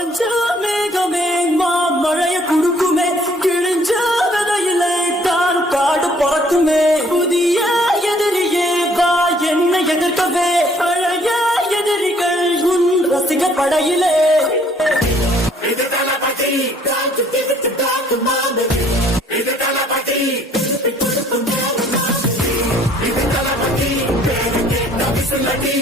தொலைஞ்ச மேகமே மழைய குடுக்குமே, கிழிஞ்ச விதையிலே தான் காடு பறக்குமே. புதிய எதிரியே வா என்னை எதிர்க்கவே, பழைய எதிரிகள் உன் ரசிக படையிலே. இது தளபதி, இது தளபதி, இது தளபதி, பேரு கேட்ட விசிலடி.